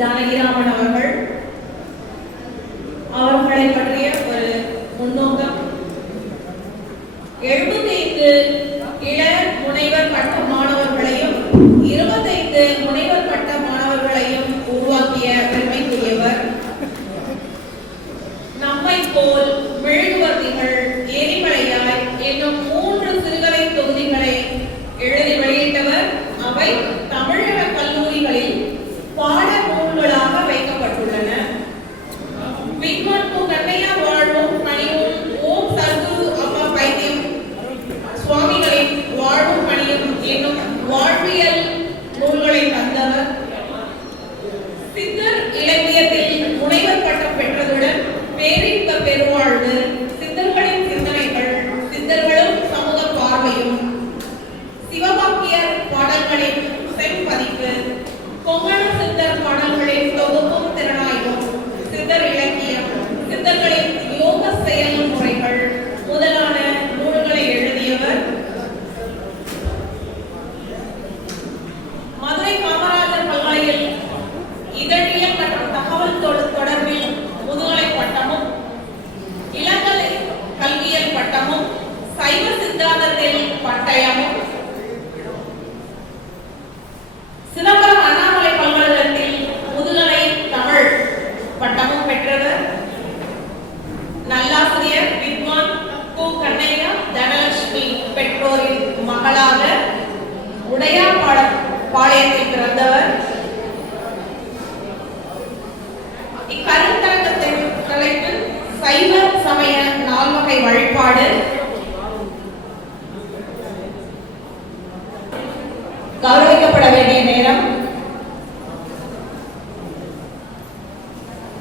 ஜானகிராமன் அவர்களை பற்றிய ஒரு முன்னோக்கம். 75 இளர் முனைவர் பட்ட மாணவர்களையும் 25 முனைவர் பட்ட மாணவர்களையும் உருவாக்கிய பெருமைக்குரியவர். நம்மை போல் மெழுகுவர்த்திகள், எரிமலையாய் என்னும் 3 சிறுகதை தொகுதிகளை எழுதி வெளியிட்டவர். அவை தமிழக கல்லூரிகளில் பாட நூல்களாக வைக்கப்பட்டுள்ளன. வித்வான் கு. கண்ணையா வாழ்வும் பணியும், ஓம் சர்க்குரு அப்பா பைத்தியம் சுவாமிகளின் வாழ்வும் பணியும் என்னும் வாழ்வியல் நூல்களை தந்தவர். சித்தர் இலக்கியத்தில் முனைவர் பட்டம் பெற்றதுடன் பேரின்ப பெருவாழ்வு, சித்தர்களின் சிந்தனைகள், சித்தர்களும் சமூக பார்வையும், சிவபாக்கியர் பாடல்களின் செம்பதிப்பு, கொங்கண சித்தர் பாடல்களின் தொகுப்பும் திறனாய்வும், சித்தர் இலக்கியம், சித்தர்களின் யோக செயல் முறைகள் முதலான நூல்களை எழுதியவர். மதுரை காமராஜர் பல்கலையில் இதழியல் மற்றும் தகவல் தொடர்பில் முதுகலை பட்டமும், இளங்கலை கல்வியல் பட்டமும், சைவ சித்தாந்தத்தில் பட்டயமும், சிதம்பரம் அண்ணாமலை பல்கலைக்கழகத்தில் முதுகலை தமிழ் பட்டமும் பெற்றவர். நல்லாசிரியர் வித்வான் கு. கண்ணையா தனலட்சுமி பெற்றோரின் மகளாக உடையார் பாளையத்தில் பிறந்தவர். இக்கருத்தரங்கத்தின் தலைப்பு சைவ சமய நால்வகை வழிபாடு. கௌரவிக்கப்பட வேண்டிய நேரம்.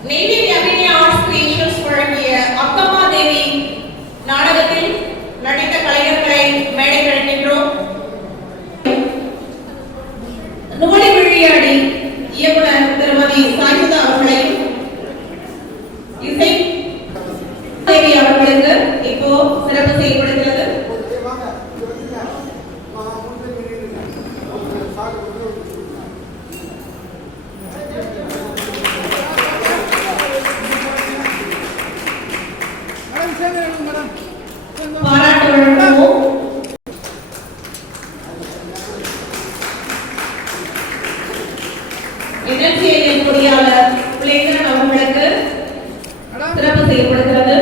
நெய்வேலி அபிநய ஆர்ட்ஸ் கிரியேஷன்ஸ் வழங்கிய அக்கம்மா தேவி நாடகத்தில் நடித்த கலைஞர்களை மேடை அழைக்கின்றோம். நுவலி விழியாடி இயக்குனர் திருமதி சாயுதா அவர்களையும், இசை தேவி அவர்களுக்கு இப்போ சிறப்பு செய்யப்படுகிறது. பாராட்டு வழங்குவோம். என்எல்சிஐ பொறியாளர் பிளேகரன் அவர்களுக்கு சிறப்பு செய்யப்படுகிறது.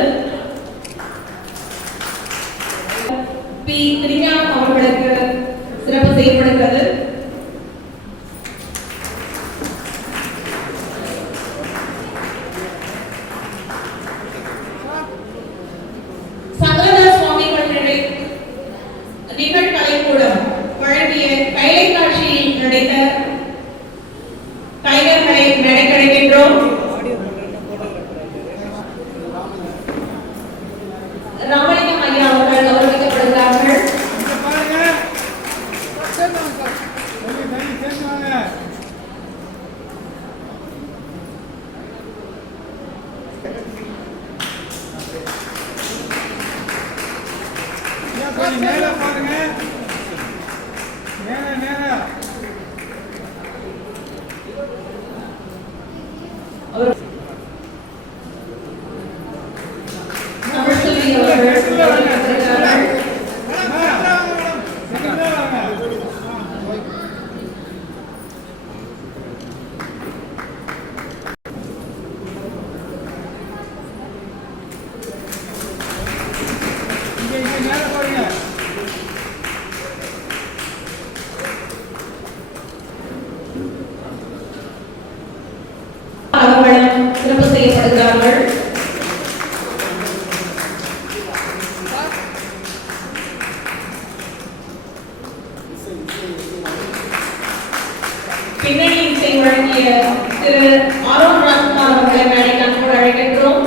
பி. திருஞானம் அவர்களுக்கு சிறப்பு செய்யப்படுகிறது. நிகழ்கலைக்கூடம் வழங்கிய கைலை காட்சியில் நடித்த கலைஞர்களை மேடைக்கழைக்கின்றோம். ராமலிங்கம் ஐயா அவர்கள் கௌரவிக்கப்படுகிறார்கள். மேல பாருங்க, மேல மேல சிறப்பு செய்யப்படுகிறார்கள். பின்னணி இசை வழங்கிய திரு ஆரோன் ராஜ்குமார் அவர்களை மேடைக்கு அன்போடு அழைக்கின்றோம்.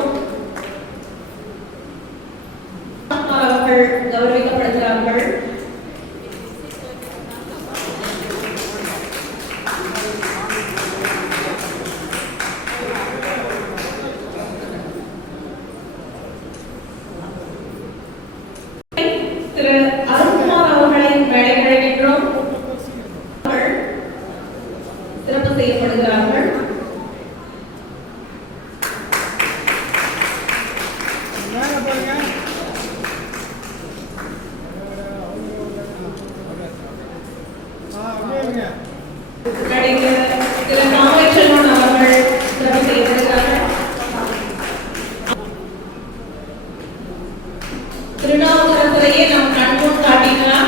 அவர்கள் கௌரவிக்கப்படுகிறார்கள். திரு அருண்குமார் அவர்களை மேடைக்கு அழைக்கின்றோம். சிறப்பு செய்யப்படுகிறார்கள். மேலே பாருங்க. அப்படியே இருங்க. நடிகர் திரு காமேஸ்வரன் அவர்கள் சிறப்பு செய்திருக்கிறார்கள். திருநாவுக்கரசரையே நாம் கண்முன் காட்டிக்கலாம்.